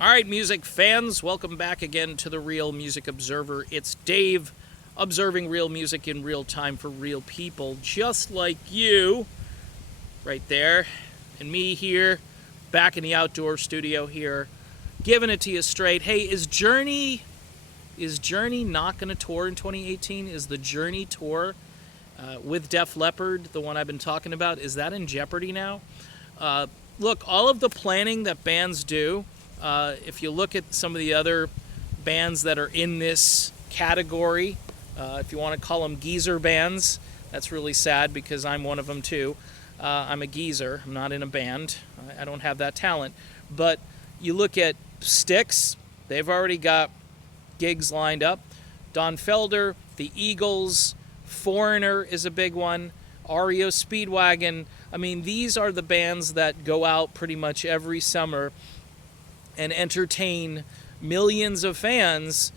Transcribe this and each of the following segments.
All right, music fans, welcome back again to the Real Music Observer. It's Dave, observing real music in real time for real people, just like you, right there, and me here, back in the outdoor studio here, giving it to you straight. Hey, is Journey not going to tour in 2018? Is the Journey tour with Def Leppard, the one I've been talking about, is that in jeopardy now? Look, all of the planning that bands do, if you look at some of the other bands that are in this category, if you want to call them geezer bands, that's really sad because I'm one of them too. I'm a geezer. I'm not in a band. I don't have that talent. But you look at Styx, they've already got gigs lined up. Don Felder, the Eagles, Foreigner is a big one. REO Speedwagon. I mean, these are the bands that go out pretty much every summer and entertain millions of fans,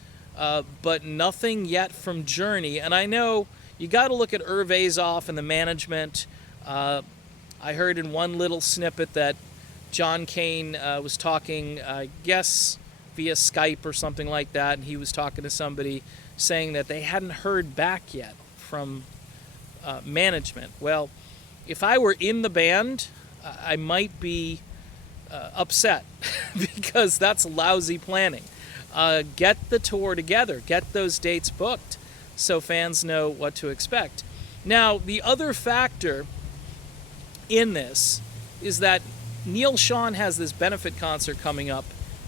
but nothing yet from Journey. And I know you got to look at Irv Azoff and the management. I heard in one little snippet that John Cain was talking, I guess, via Skype or something like that, and he was talking to somebody saying that they hadn't heard back yet from management. Well, if I were in the band, I might be upset because that's lousy planning. Get the tour together, get those dates booked so fans know what to expect. Now, the other factor in this is that Neil Shawn has this benefit concert coming up,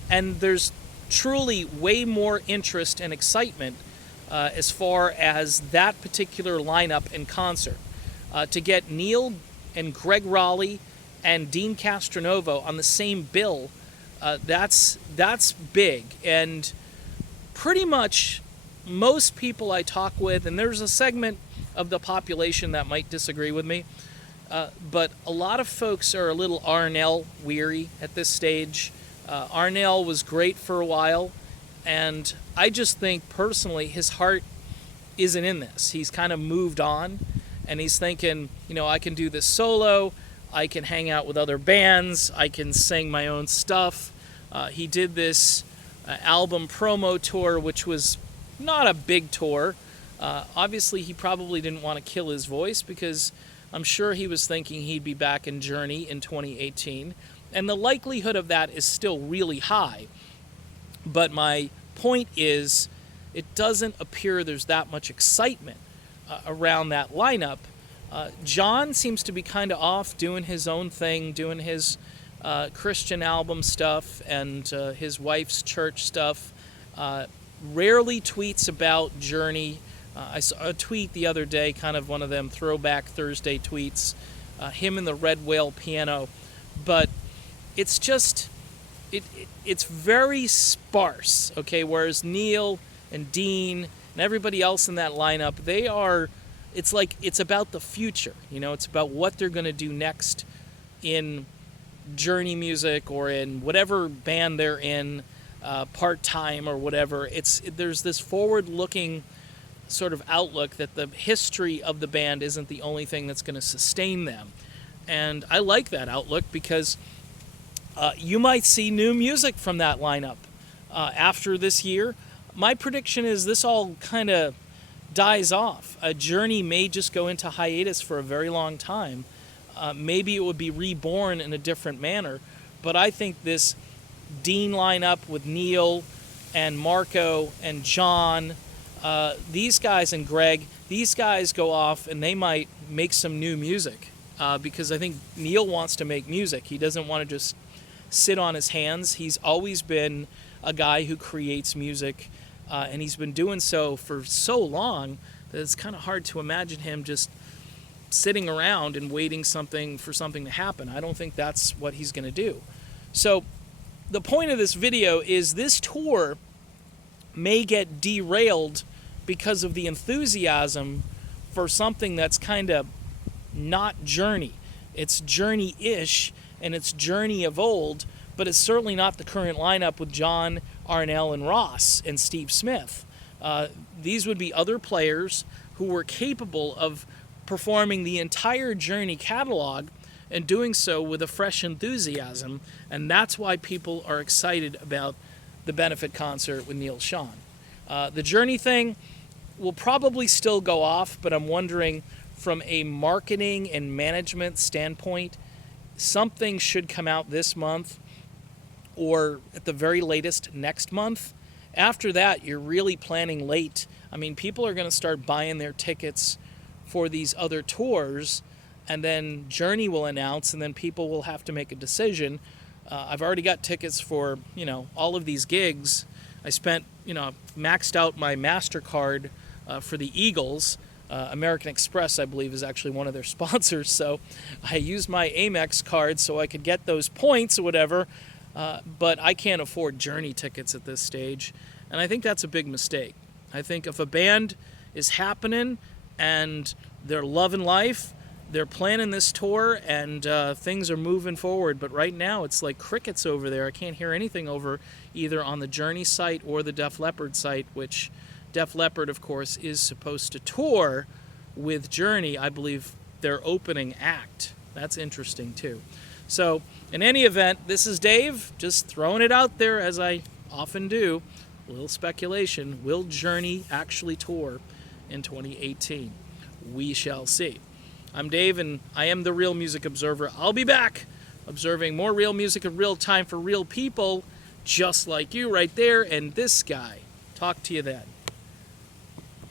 and there's truly way more interest and excitement as far as that particular lineup and concert. To get Neil and Greg Raleigh and Dean Castronovo on the same bill, that's big. And pretty much most people I talk with, and there's a segment of the population that might disagree with me, but a lot of folks are a little Arnell weary at this stage. Arnell was great for a while, and I just think personally his heart isn't in this. He's kind of moved on, and he's thinking, I can do this solo, I can hang out with other bands, I can sing my own stuff. He did this album promo tour, which was not a big tour. Obviously, he probably didn't want to kill his voice because I'm sure he was thinking he'd be back in Journey in 2018. And the likelihood of that is still really high. But my point is, it doesn't appear there's that much excitement around that lineup. John seems to be kind of off doing his own thing, doing his Christian album stuff and his wife's church stuff. Rarely tweets about Journey. I saw a tweet the other day, kind of one of them throwback Thursday tweets, him and the Red Whale piano. But it's just, it's very sparse, okay? Whereas Neil and Dean and everybody else in that lineup, it's about the future, it's about what they're going to do next in Journey music or in whatever band they're in, part-time or whatever. There's this forward-looking sort of outlook that the history of the band isn't the only thing that's going to sustain them. And I like that outlook because you might see new music from that lineup after this year. My prediction is this all kind of dies off. A Journey may just go into hiatus for a very long time. Maybe it would be reborn in a different manner. But I think this Dean lineup with Neil and Marco and John, these guys and Greg, these guys go off and they might make some new music. Because I think Neil wants to make music. He doesn't want to just sit on his hands. He's always been a guy who creates music. And he's been doing so for so long that it's kind of hard to imagine him just sitting around and waiting for something to happen. I don't think that's what he's going to do. So the point of this video is this tour may get derailed because of the enthusiasm for something that's kind of not Journey. It's Journey-ish, and it's Journey of old, but it's certainly not the current lineup with John, Arnell, and Ross, and Steve Smith. These would be other players who were capable of performing the entire Journey catalog and doing so with a fresh enthusiasm, and that's why people are excited about the benefit concert with Neil Shawn. The Journey thing will probably still go off, but I'm wondering from a marketing and management standpoint, something should come out this month or at the very latest next month. After that, you're really planning late. I mean, people are going to start buying their tickets for these other tours, and then Journey will announce, and then people will have to make a decision. I've already got tickets for, all of these gigs. I spent, maxed out my MasterCard for the Eagles. American Express, I believe, is actually one of their sponsors, so I used my Amex card so I could get those points or whatever, but I can't afford Journey tickets at this stage, and I think that's a big mistake. I think if a band is happening and they're loving life, they're planning this tour, and things are moving forward, but right now it's like crickets over there. I can't hear anything over either on the Journey site or the Def Leppard site, which Def Leppard, of course, is supposed to tour with Journey. I believe their opening act. That's interesting, too. So, in any event, this is Dave, just throwing it out there, as I often do. A little speculation. Will Journey actually tour in 2018? We shall see. I'm Dave, and I am the Real Music Observer. I'll be back observing more real music in real time for real people, just like you right there and this guy. Talk to you then.